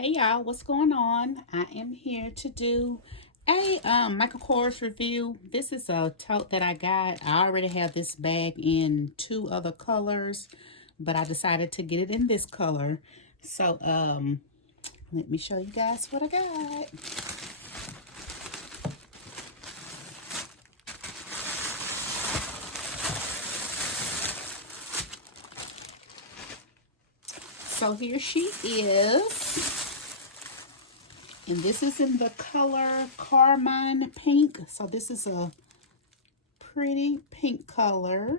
Hey y'all, what's going on? I am here to do a Michael Kors review. This is a tote that I got. I already have this bag in two other colors, but I decided to get it in this color. So let me show you guys what I got. So here she is. And this is in the color Carmine Pink. So this is a pretty pink color.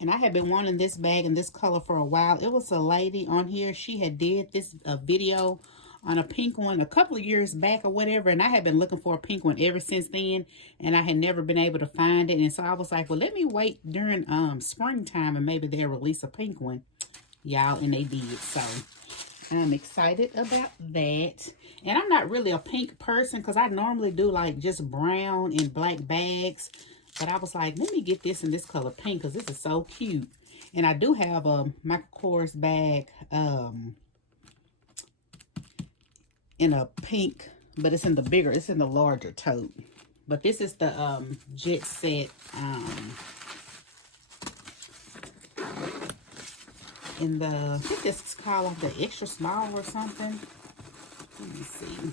And I had been wanting this bag in this color for a while. It was a lady on here. She had did this video on a pink one a couple of years back or whatever. And I had been looking for a pink one ever since then. And I had never been able to find it. And so I was like, well, let me wait during springtime and maybe they'll release a pink one. Y'all, and they did. So I'm excited about that. And I'm not really a pink person because I normally do like just brown and black bags. But I was like, let me get this in this color pink because this is so cute. And I do have a Michael Kors bag in a pink, but it's in the larger tote. But this is the Jet Set in the, I think this is called like the extra small or something. Let me see.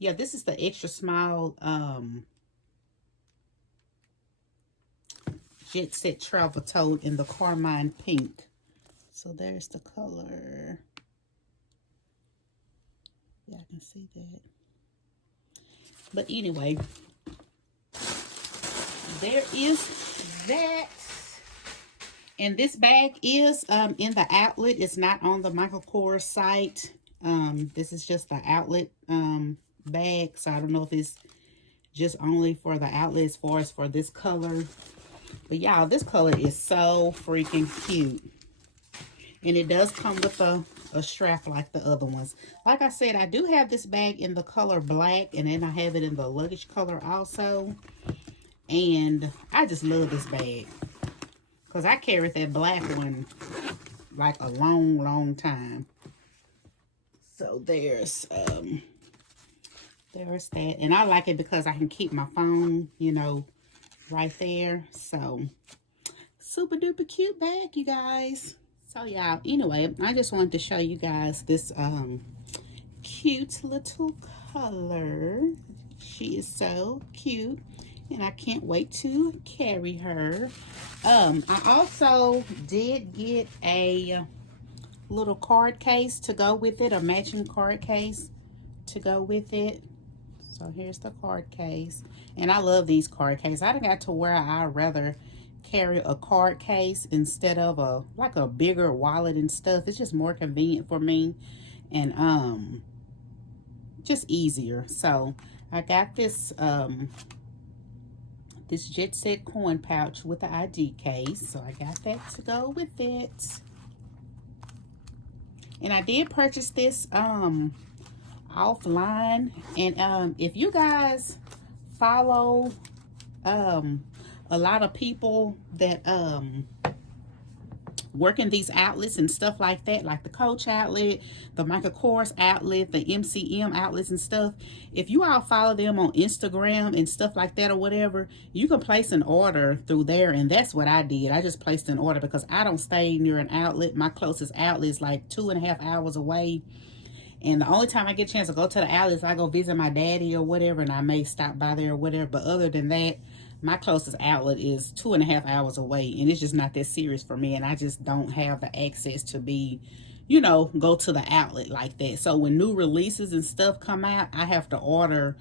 Yeah, this is the extra small Jet Set travel tote in the Carmine Pink. So there's the color. Yeah, I can see that. But anyway, there is that. And this bag is in the outlet. It's not on the Michael Kors site. This is just the outlet bag. So I don't know if it's just only for the outlet as far as for this color. But y'all, this color is so freaking cute. And it does come with a strap like the other ones. Like I said, I do have this bag in the color black. And then I have it in the luggage color also. And I just love this bag. Because I carried that black one like a long, long time. So there's that. And I like it because I can keep my phone, you know, right there. So super duper cute bag, you guys. So yeah, anyway, I just wanted to show you guys this cute little color. She is so cute. And I can't wait to carry her. I also did get a little card case to go with it, a matching card case to go with it. So here's the card case. And I love these card cases. I got to where I'd rather carry a card case instead of a bigger wallet and stuff. It's just more convenient for me and just easier. So I got this this Jet Set coin pouch with the ID case. So I got that to go with it. And I did purchase this offline. And if you guys follow a lot of people that work in these outlets and stuff like that, like the Coach outlet, the Michael Kors outlet, the MCM outlets and stuff, if you all follow them on Instagram and stuff like that or whatever, you can place an order through there. And that's what I did. I just placed an order because I don't stay near an outlet. My closest outlet is like 2.5 hours away. And the only time I get a chance to go to the outlets, I go visit my daddy or whatever, and I may stop by there or whatever. But other than that, my closest outlet is 2.5 hours away, and it's just not that serious for me. And I just don't have the access to be, you know, go to the outlet like that. So when new releases and stuff come out, I have to order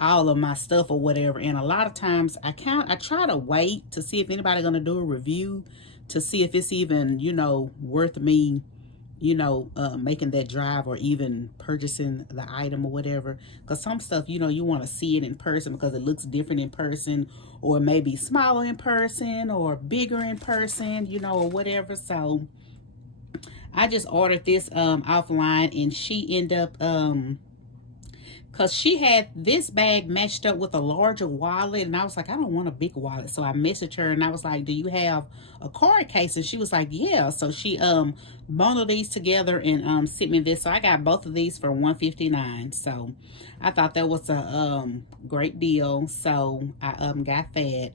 all of my stuff or whatever. And a lot of times I try to wait to see if anybody's gonna do a review to see if it's even, you know, worth me, you know, making that drive or even purchasing the item or whatever. Because some stuff, you know, you want to see it in person because it looks different in person, or maybe smaller in person or bigger in person, you know, or whatever. So I just ordered this offline, and she ended up because she had this bag matched up with a larger wallet, and I was like, I don't want a big wallet. So I messaged her and I was like, do you have a card case? And she was like, yeah. So she bundled these together and sent me this. So I got both of these for $159. So I thought that was a great deal. So I got that.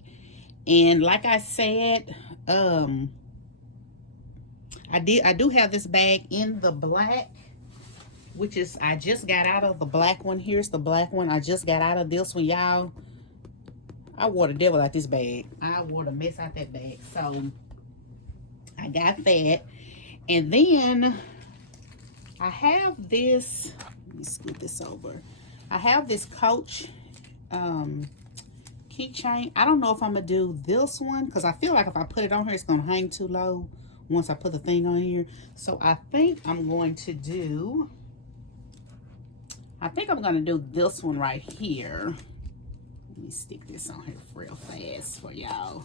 And like I said, I do have this bag in the black, which is, I just got out of the black one. Here's the black one. I just got out of this one, y'all. I wore the devil out this bag. I wore the mess out that bag. So I got that. And then I have this, let me scoot this over. I have this Coach keychain. I don't know if I'm gonna do this one because I feel like if I put it on here, it's gonna hang too low once I put the thing on here. So I think I'm going to do, this one right here. Let me stick this on here real fast for y'all.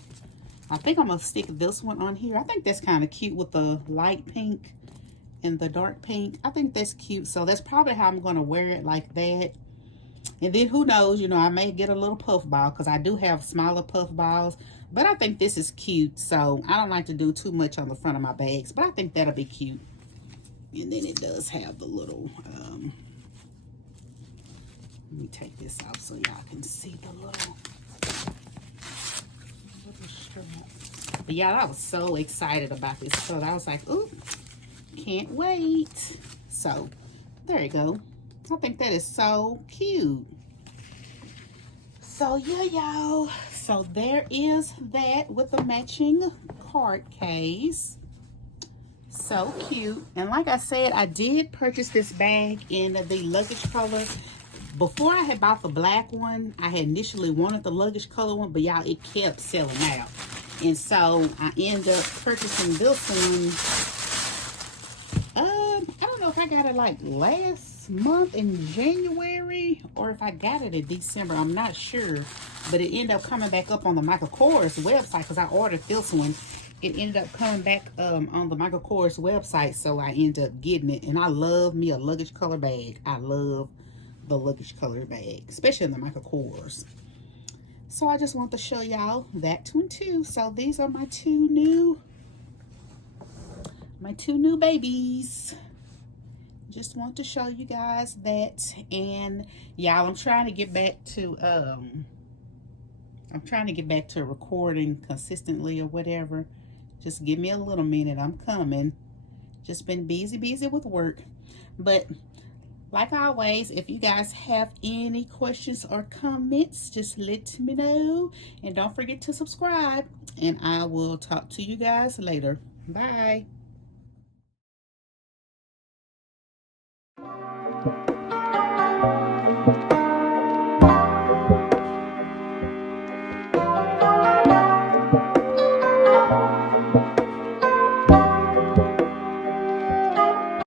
I think I'm gonna stick this one on here. I think that's kind of cute with the light pink and the dark pink. I think that's cute. So that's probably how I'm gonna wear it, like that. And then who knows, you know, I may get a little puff ball because I do have smaller puff balls. But I think this is cute. So I don't like to do too much on the front of my bags. But I think that'll be cute. And then it does have the little, let me take this off so y'all can see the little strap. But y'all, I was so excited about this. So I was like, ooh, can't wait. So there you go. I think that is so cute. So yeah, y'all. So there is that with the matching card case. So cute. And like I said, I did purchase this bag in the luggage color. Before I had bought the black one, I had initially wanted the luggage color one, but y'all, it kept selling out. And so I ended up purchasing this one. I don't know if I got it like last month in January or if I got it in December. I'm not sure. But it ended up coming back up on the Michael Kors website because I ordered this one. It ended up coming back on the Michael Kors website, so I ended up getting it. And I love me a luggage color bag. I love the luggage color bag, especially in the Michael Kors. So I just want to show y'all that one too. So these are my two new babies. Just want to show you guys that. And y'all, I'm trying to get back to recording consistently or whatever. Just give me a little minute. I'm coming. Just been busy with work. But like always, if you guys have any questions or comments, just let me know. And don't forget to subscribe. And I will talk to you guys later. Bye.